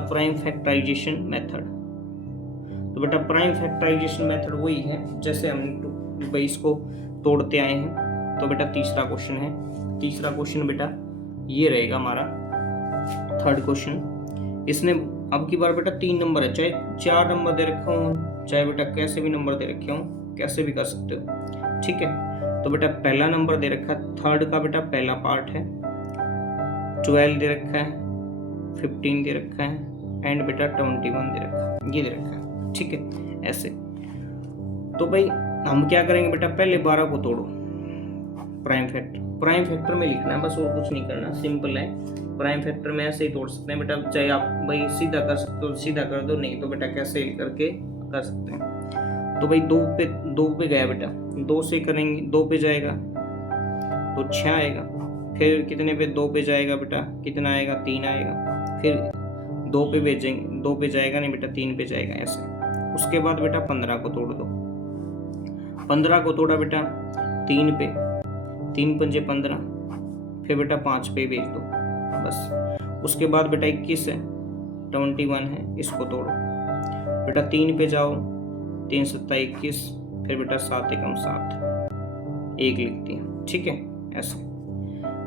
Prime factorisation method. तो बेटा prime factorisation method वही है जैसे हम भाई इसको तोड़ते आए हैं। तो बेटा तीसरा क्वेश्चन है, तीसरा क्वेश्चन बेटा ये रहेगा हमारा थर्ड क्वेश्चन। इसने अब की बार बेटा 3 नंबर है, चाहे 4 नंबर दे रखा हूँ, चाहे बेटा कैसे भी नंबर दे रखे हूँ, कैसे भी कर सकते हो, ठीक है। तो बेटा पहला नंबर दे रखा है, थर्ड का बेटा पहला पार्ट है, 12 दे रखा है, 15 दे रखा है एंड बेटा 21 दे रखा है, ये दे रखा है, ठीक है ऐसे। तो भाई हम क्या करेंगे बेटा, पहले 12 को तोड़ो, प्राइम फैक्टर में लिखना है बस, और कुछ नहीं करना, सिंपल है। प्राइम फैक्टर में ऐसे ही तोड़ सकते हैं बेटा, चाहे आप भाई सीधा कर सकते हो सीधा कर दो, नहीं तो बेटा कैसे करके कर सकते हैं। तो भाई 2 पे गया बेटा, 2 से करेंगे, 2 पे जाएगा तो 6 आएगा, फिर कितने पे 2 पे जाएगा बेटा, कितना आएगा 3 आएगा, फिर 2 पे भेजेंगे, 2 पे जाएगा नहीं बेटा 3 पे जाएगा ऐसे। उसके बाद बेटा 15 को तोड़ दो, 15 को तोड़ा बेटा 3 पे, 3 पंजे 15, फिर बेटा 5 पे भेज दो बस। उसके बाद बेटा 21 है, 21 है, इसको तोड़ो बेटा 3 पे जाओ, 3 सत्ता 21, फिर बेटा 7 एकम 7, 1 लिख दिया, ठीक है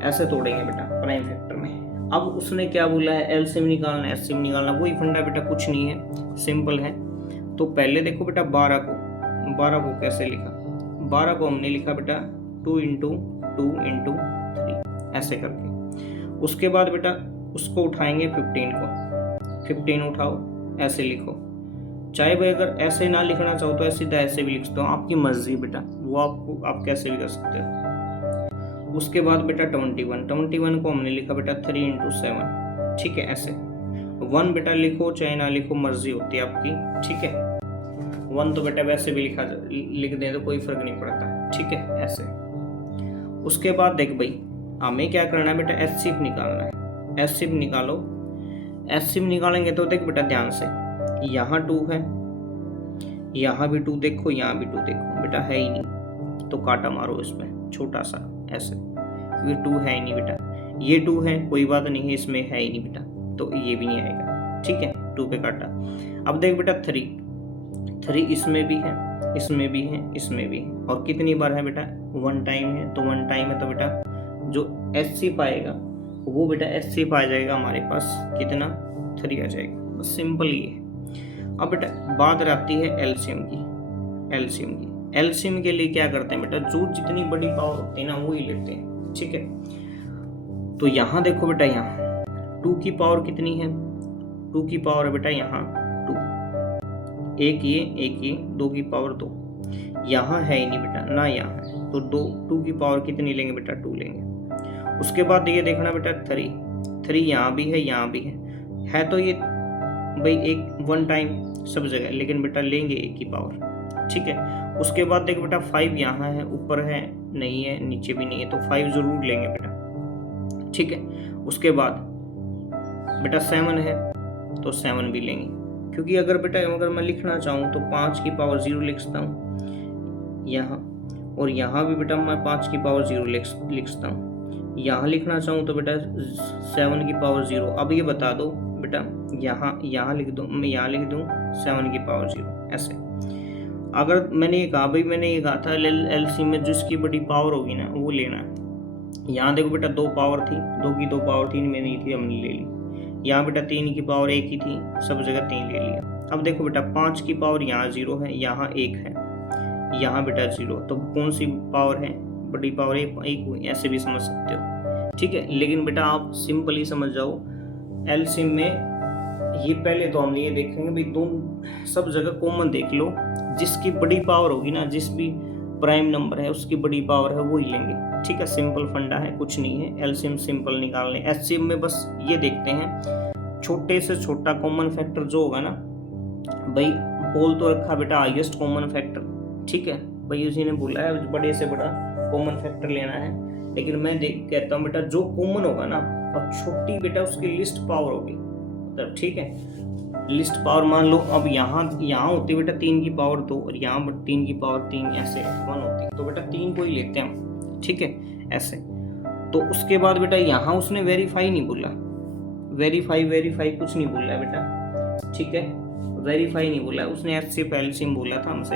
ऐसे तोड़ेंगे बेटा प्राइम फैक्टर में। अब उसने क्या बोला है, एलसीएम निकालना है, एचसीएम निकालना, वही फंडा बेटा, कुछ नहीं है, सिंपल है। तो पहले देखो बेटा 12 को कैसे लिखा, 12 को हमने लिखा बेटा 2 इंटू 2 इंटू 3 ऐसे करके। उसके बाद बेटा उसको उठाएंगे 15 को, 15 उठाओ ऐसे लिखो, चाहे भाई अगर ऐसे ना लिखना चाहो तो सीधा ऐसे भी लिख सकते हो, आपकी मर्जी बेटा, वो आप कैसे भी कर सकते हो। उसके बाद बेटा 21 को हमने लिखा बेटा 3 इंटू 7, ठीक है ऐसे। 1 बेटा लिखो चाहे ना लिखो, मर्जी होती है आपकी, ठीक है। 1 तो बेटा वैसे भी लिख दें तो कोई फर्क नहीं पड़ता, ठीक है ऐसे। उसके बाद देख भाई हमें क्या करना है बेटा, एचसीएफ निकालना है, एचसीएफ निकालो। एचसीएफ निकालेंगे तो देख बेटा ध्यान से, यहाँ 2 है, यहाँ भी 2 देखो, यहाँ भी 2 देखो, बेटा है ही नहीं तो काटा मारो इसमें छोटा सा ऐसे, ये 2 है ही नहीं बेटा, ये 2 है कोई बात नहीं है, इसमें है ही नहीं बेटा तो ये भी नहीं आएगा, ठीक है 2 पे काटा। अब देख बेटा 3 इसमें भी है, इसमें भी है, इसमें भी है, और कितनी बार है बेटा 1 टाइम है, तो 1 टाइम है तो बेटा जो एचसीएफ आएगा वो बेटा एचसीएफ आ जाएगा हमारे पास, कितना 3 आ जाएगा, बस सिंपल ये है। अब बेटा बात आती है एलसीएम की। एलसीएम के लिए क्या करते हैं बेटा, जो जितनी बड़ी पावर होती है ना वो ही लेते हैं, ठीक है। तो यहाँ देखो बेटा, यहाँ 2 की पावर कितनी है, 2 की पावर है बेटा यहाँ 2, एक ये 2 की पावर 2, यहाँ है ही नहीं बेटा ना, यहाँ है तो 2 की पावर कितनी लेंगे बेटा 2 लेंगे। उसके बाद ये देखना बेटा 3 यहाँ भी है, यहाँ भी है तो ये भाई 1 टाइम सब जगह, लेकिन बेटा लेंगे 1 की पावर, ठीक है। उसके बाद देख बेटा 5 यहाँ है, ऊपर है नहीं है, नीचे भी नहीं है, तो 5 जरूर लेंगे बेटा, ठीक है। उसके बाद बेटा 7 है तो 7 भी लेंगे, क्योंकि अगर मैं लिखना चाहूँ तो 5 की पावर 0 लिख सकता हूँ यहाँ, और यहाँ भी बेटा मैं 5 की पावर 0 लिख सकता हूँ। यहाँ लिखना चाहूँ तो बेटा 7 की पावर 0। अब ये बता दो बेटा, यहाँ लिख दो, मैं यहाँ लिख दूँ 7 की पावर 0 ऐसे। अगर मैंने ये कहा था एलसीएम में जिसकी बड़ी पावर होगी ना वो लेना है। यहाँ देखो बेटा 2 पावर थी, 2 की 2 पावर 3 में नहीं थी, हमने ले ली। यहाँ बेटा 3 की पावर 1 ही थी, सब जगह 3 ले लिया। अब देखो बेटा 5 की पावर यहाँ 0 है, यहाँ 1 है, यहाँ बेटा 0, तो कौन सी पावर है, बड़ी पावर 1 हुई, ऐसे भी समझ सकते हो, ठीक है। लेकिन बेटा आप सिंपली समझ जाओ, एलसीएम में ये पहले तो हम ये देखेंगे भाई दोनों सब जगह कॉमन देख लो, जिसकी बड़ी पावर होगी ना, जिस भी प्राइम नंबर है उसकी बड़ी पावर है वो ही लेंगे, ठीक है। सिंपल फंडा है, कुछ नहीं है, एलसीएम सिंपल निकालने। एचसीएम में बस ये देखते हैं छोटे से छोटा कॉमन फैक्टर जो होगा ना, भाई बोल तो रखा बेटा हाईएस्ट कॉमन फैक्टर, ठीक है भाई, उसी ने बोला है बड़े से बड़ा कॉमन फैक्टर लेना है, लेकिन मैं कहता हूँ बेटा जो कॉमन होगा ना, और छोटी बेटा उसकी लिस्ट पावर होगी, मतलब ठीक है लिस्ट पावर मान लो। अब यहाँ होती बेटा 3 की पावर 2, और यहाँ 3 की पावर 3 ऐसे 1 होती, तो बेटा 3 को ही लेते हैं हम, ठीक है ऐसे। तो उसके बाद बेटा यहाँ उसने वेरीफाई नहीं बोला, वेरीफाई वेरीफाई कुछ नहीं बोला है बेटा, ठीक है, वेरीफाई नहीं बोला, उसने HCF एल्सियम बोला था हमसे।